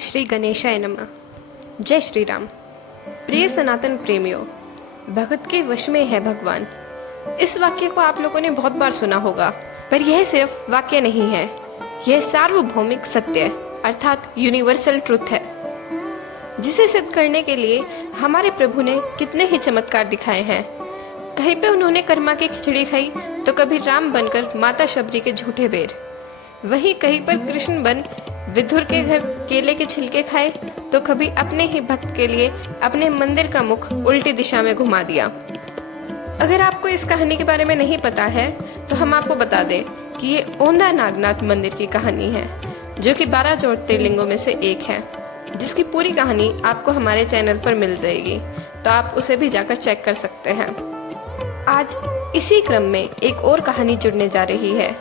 श्री गणेशाय नमः। जय श्री राम। प्रिय सनातन प्रेमियों, भगत के वश में है भगवान। इस वाक्य को आप लोगों ने बहुत बार सुना होगा, पर यह सिर्फ वाक्य नहीं है, यह सार्वभौमिक सत्य अर्थात यूनिवर्सल ट्रुथ है, जिसे सिद्ध करने के लिए हमारे प्रभु ने कितने ही चमत्कार दिखाए हैं। कहीं पे उन्होंने कर्मा की खिचड़ी खाई तो कभी राम बनकर माता शबरी के झूठे बेर, वहीं कहीं पर कृष्ण बन विदुर के घर केले के छिलके खाए तो कभी अपने ही भक्त के लिए अपने मंदिर का मुख उल्टी दिशा में घुमा दिया। अगर आपको इस कहानी के बारे में नहीं पता है तो हम आपको बता दें कि ये औंधा नागनाथ मंदिर की कहानी है, जो कि 12 ज्योतिर्लिंगों में से एक है, जिसकी पूरी कहानी आपको हमारे चैनल पर मिल जाएगी, तो आप उसे भी जाकर चेक कर सकते हैं। आज इसी क्रम में एक और कहानी जुड़ने जा रही है,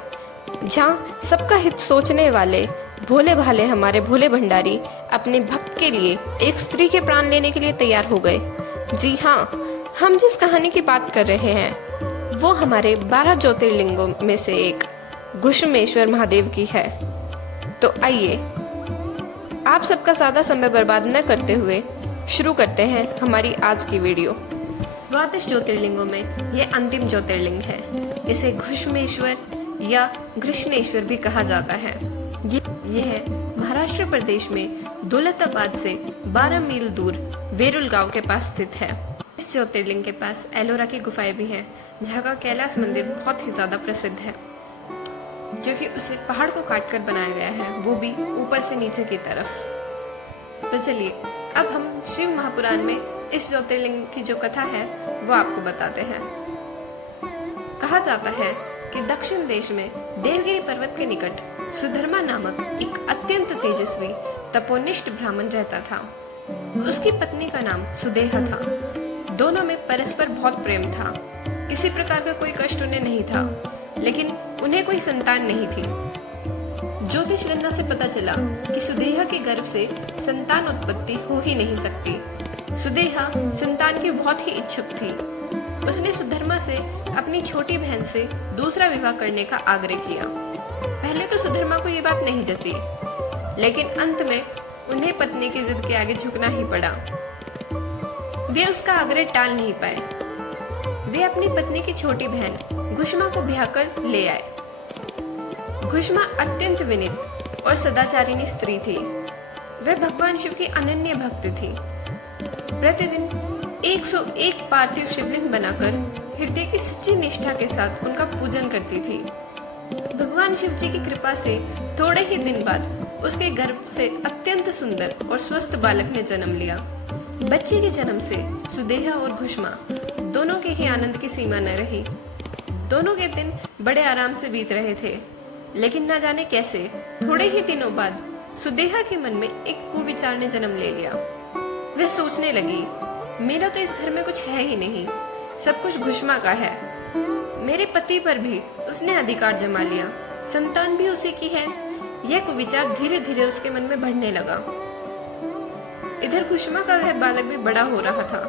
जहाँ सबका हित सोचने वाले भोले भाले हमारे भोले भंडारी अपने भक्त के लिए एक स्त्री के प्राण लेने के लिए तैयार हो गए। जी हाँ, हम जिस कहानी की बात कर रहे हैं वो हमारे 12 ज्योतिर्लिंगों में से एक घुश्मेश्वर महादेव की है। तो आइए आप सबका ज्यादा समय बर्बाद न करते हुए शुरू करते हैं हमारी आज की वीडियो। 12 ज्योतिर्लिंगों में यह अंतिम ज्योतिर्लिंग है। इसे घुश्मेश्वर या कृष्णेश्वर भी कहा जाता है। यह महाराष्ट्र प्रदेश में दौलताबाद से 12 मील दूर वेरुल गांव के पास स्थित है। इस ज्योतिर्लिंग के पास एलोरा की गुफाएं भी हैं, जहाँ का कैलाश मंदिर बहुत ही ज्यादा प्रसिद्ध है, जो कि उसे पहाड़ को काटकर बनाया गया है, वो भी ऊपर से नीचे की तरफ। तो चलिए अब हम शिव महापुराण में इस ज्योतिर्लिंग की जो कथा है वो आपको बताते हैं। कहा जाता है कि दक्षिण देश में देवगिरी पर्वत के निकट सुधर्मा नामक एक अत्यंत तेजस्वी तपोनिष्ठ ब्राह्मण रहता था। उसकी पत्नी का नाम सुदेहा था। दोनों में परस्पर बहुत प्रेम था। किसी प्रकार का कोई कष्ट उन्हें नहीं था, लेकिन उन्हें कोई संतान नहीं थी। ज्योतिष गणना से पता चला कि सुदेहा के गर्भ से संतान उत्पत्ति हो ही नहीं सकती। सुदेहा संतान की बहुत ही इच्छुक थी। उसने सुधर्मा से अपनी छोटी बहन से दूसरा विवाह करने का आग्रह किया। पहले तो सुधर्मा को ये बात नहीं जची, लेकिन अंत में उन्हें पत्नी की जिद के आगे झुकना ही पड़ा। वे उसका आग्रह टाल नहीं पाए। वे अपनी पत्नी की छोटी बहन घुश्मा को ब्याह कर ले आए। घुश्मा अत्यंत विनीत और सदाचारिणी स्त्री थी। वह भगवान शिव की अनन्य भक्त थी। प्रतिदिन 101 पार्थिव शिवलिंग बनाकर हृदय की सच्ची निष्ठा के साथ उनका पूजन करती थी। भगवान शिव जी की कृपा से थोड़े ही दिन बाद उसके गर्भ से अत्यंत सुंदर और स्वस्थ बालक ने जन्म लिया। बच्चे के जन्म से सुदेहा और घुश्मा दोनों के ही आनंद की सीमा न रही। दोनों के दिन बड़े आराम से बीत रहे थे, लेकिन न जाने कैसे थोड़े ही दिनों बाद सुदेहा के मन में एक कुविचार ने जन्म ले लिया। वह सोचने लगी, मेरा तो इस घर में कुछ है ही नहीं, सब कुछ घुश्मा का है। मेरे पति पर भी उसने अधिकार जमा लिया, संतान भी उसी की है। यह कुविचार धीरे धीरे उसके मन में बढ़ने लगा। इधर घुश्मा का वह बालक भी बड़ा हो रहा था।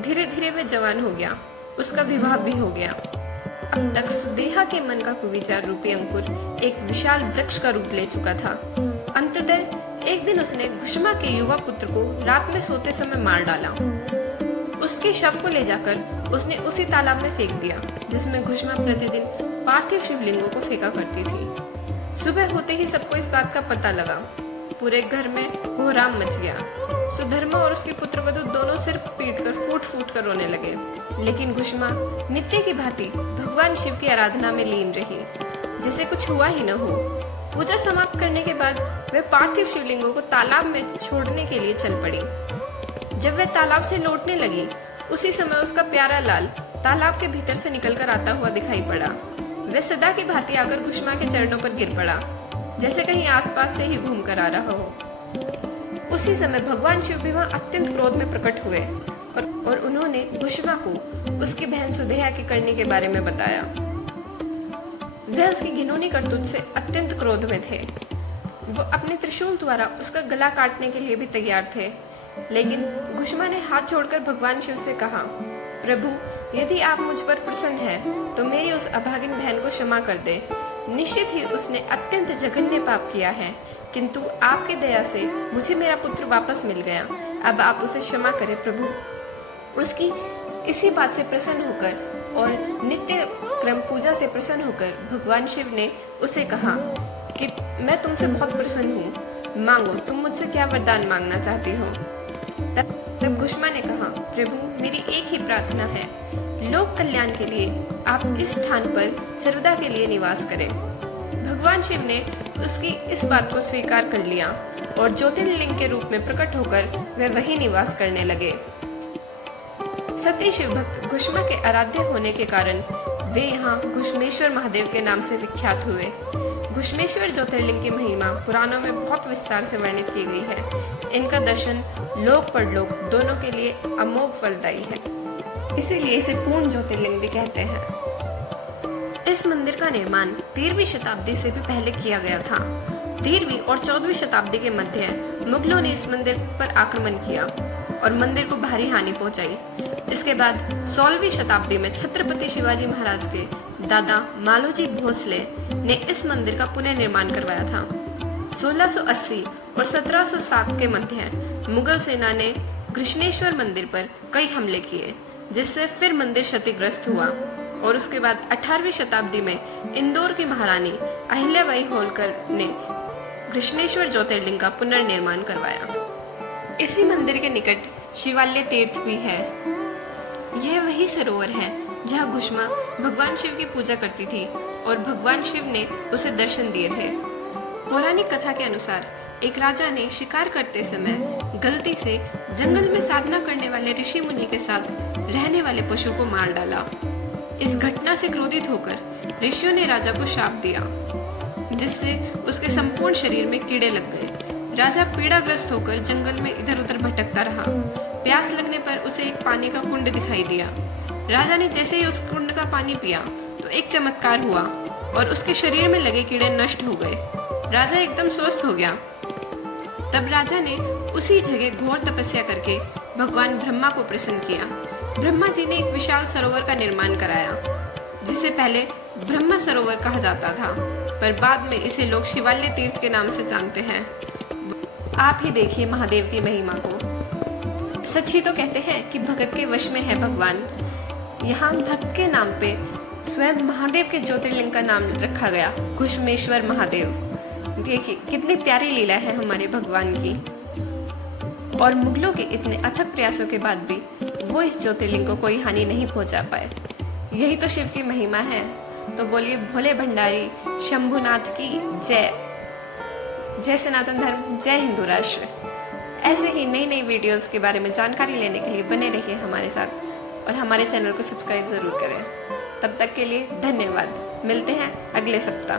धीरे धीरे वह जवान हो गया, उसका विवाह भी हो गया। अब तक सुदेहा के मन का कुविचार रूपी अंकुर एक विशाल वृक्ष का रूप ले चुका था। अंततः एक दिन उसने घुश्मा के युवा पुत्र को रात में सोते समय मार डाला। उसके शव को ले जाकर उसने उसी तालाब में फेंक दिया, जिसमें घुश्मा प्रतिदिन पार्थिव शिवलिंगों को फेंका करती थी। सुबह होते ही सबको इस बात का पता लगा। पूरे घर में कोहराम मच गया। सुधर्मा और उसके पुत्रवधू दोनों सिर पीटकर फूट फूट कर रोने लगे, लेकिन घुश्मा नित्य की भांति भगवान शिव की आराधना में लीन रही, जिसे कुछ हुआ ही न हो। पूजा समाप्त करने के बाद वह पार्थिव शिवलिंगों को तालाब में छोड़ने के लिए चल पड़ी। जब वह तालाब से लौटने लगी, उसी समय उसका प्यारा लाल तालाब के भीतर से निकलकर आता हुआ दिखाई पड़ा। वह सदा की भांति आकर घुश्मा के चरणों पर गिर पड़ा, जैसे कहीं आसपास से ही घूम कर आ रहा हो। उसी समय भगवान शिव भी वहां अत्यंत क्रोध में प्रकट हुए और उन्होंने घुश्मा को उसकी बहन सुदेहा की करनी के बारे में बताया। वह उसकी घिनौनी करतूत से अत्यंत क्रोध में थे। वो अपने त्रिशूल द्वारा उसका गला काटने के लिए भी तैयार थे, लेकिन घुश्मा ने हाथ जोड़कर भगवान शिव से कहा, प्रभु, यदि आप मुझ पर प्रसन्न हैं, तो मेरी उस अभागिन बहन को क्षमा कर दे। निश्चित ही उसने अत्यंत जघन्य पाप किया है, किंतु आपकी दया से मुझे मेरा पुत्र वापस मिल गया। अब आप उसे क्षमा करें प्रभु। उसकी इसी बात से प्रसन्न होकर और नित्य क्रम पूजा से प्रसन्न होकर भगवान शिव ने उसे कहा कि मैं तुमसे बहुत प्रसन्न हूँ, मांगो, तुम मुझसे क्या वरदान मांगना चाहती हो। तब घुश्मा ने कहा, प्रभु मेरी एक ही प्रार्थना है, लोक कल्याण के लिए आप इस स्थान पर सर्वदा के लिए निवास करें। भगवान शिव ने उसकी इस बात को स्वीकार कर लिया और ज्योतिर्लिंग के रूप में प्रकट होकर वे वहीं निवास करने लगे। सत्य शिव भक्त घुश्मा के आराध्य होने के कारण वे यहाँ घुश्मेश्वर महादेव के नाम से विख्यात हुए। घुश्मेश्वर ज्योतिर्लिंग की महिमा पुराणों में बहुत विस्तार से वर्णित की गई है। इनका दर्शन लोक परलोक दोनों के लिए अमोघ फलदायी है, इसीलिए इसे पूर्ण ज्योतिर्लिंग भी कहते हैं। इस मंदिर का निर्माण 13वीं शताब्दी से भी पहले किया गया था। 13वीं और 14वीं शताब्दी के मध्य मुगलों ने इस मंदिर पर आक्रमण किया और मंदिर को भारी हानि पहुंचाई। इसके बाद 16वीं शताब्दी में छत्रपति शिवाजी महाराज के दादा मालोजी भोसले ने इस मंदिर का पुनर्निर्माण करवाया था। 1680 और 1707 के मध्य मुगल सेना ने कृष्णेश्वर मंदिर पर कई हमले किए, जिससे फिर मंदिर क्षतिग्रस्त हुआ और उसके बाद 18वीं शताब्दी में इंदौर की महारानी अहिल्याबाई होलकर ने कृष्णेश्वर ज्योतिर्लिंग का पुनर्निर्माण करवाया। इसी मंदिर के निकट शिवालय तीर्थ भी है। यह वही सरोवर है जहाँ घुश्मा भगवान शिव की पूजा करती थी और भगवान शिव ने उसे दर्शन दिए थे। पौराणिक कथा के अनुसार एक राजा ने शिकार करते समय गलती से जंगल में साधना करने वाले ऋषि मुनि के साथ रहने वाले पशु को मार डाला। इस घटना से क्रोधित होकर ऋषियों ने राजा को शाप दिया, जिससे उसके संपूर्ण शरीर में कीड़े लग गए। राजा पीड़ाग्रस्त होकर जंगल में इधर उधर भटकता रहा। प्यास लगने पर उसे एक पानी का कुंड दिखाई दिया। राजा ने जैसे ही उस कुंड का पानी पिया तो एक चमत्कार हुआ और उसके शरीर में लगे कीड़े नष्ट हो गए। राजा एकदम स्वस्थ हो गया। तब राजा ने उसी जगह घोर तपस्या करके भगवान ब्रह्मा को प्रसन्न किया। ब्रह्मा जी ने एक विशाल सरोवर का निर्माण कराया, जिसे पहले ब्रह्मा सरोवर कहा जाता था, पर बाद में इसे लोग शिवालय तीर्थ के नाम से जानते हैं। आप ही देखिए महादेव की महिमा को। सच ही तो कहते हैं कि भगत के वश में है भगवान। यहाँ भक्त के नाम पे स्वयं महादेव के ज्योतिर्लिंग का नाम रखा गया, घुश्मेश्वर महादेव। देखिए कितनी प्यारी लीला है हमारे भगवान की। और मुगलों के इतने अथक प्रयासों के बाद भी वो इस ज्योतिर्लिंग को कोई हानि नहीं पहुंचा पाए। यही तो शिव की महिमा है। तो बोलिए भोले भंडारी शंभुनाथ की जय। जय सनातन धर्म, जय हिंदू राष्ट्र। ऐसे ही नई नई वीडियोस के बारे में जानकारी लेने के लिए बने रहिए हमारे साथ और हमारे चैनल को सब्सक्राइब जरूर करें। तब तक के लिए धन्यवाद। मिलते हैं अगले सप्ताह।